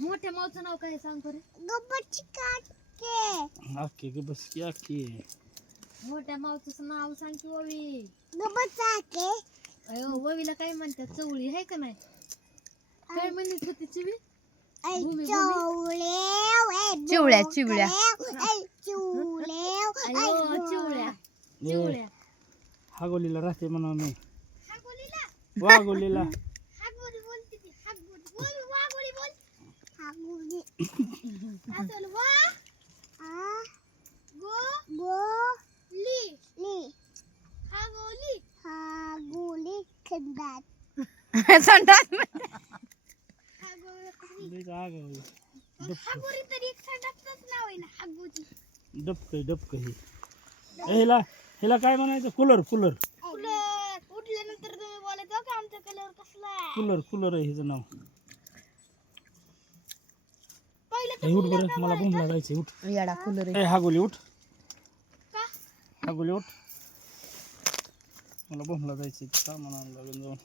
मोठ्या मावचं नाव काय सांग बरं. गब्बरची काके. आके ग बस की आके. मोठ्या मावचं नाव सांग की ओवी. गब्बरचा काके. अयो ओवीला काय म्हणतात चवळी आहे का नाही. काय म्हणत होती चिवी. चिवळ्या चिवळ्या चिवळ्या अयो चिवळ्या चिवळ्या. हागोलीला राहते म्हणा मी. वाघोलीला. संडास डबक ही हिला हिला काय म्हणायचं. कूलर कूलर उठल्यानंतर तुम्ही बोलायचं की आमचा कलर कसला आहे. कूलर कूलर आहे हिचं नाव. पहिलं ए, उठ बरं मला भूमला जायचं. उठ येडा कूलर ए हागोली उठ. हागोली उठ मला भूमला जायचं. सामान आणायला लागेल जाऊन.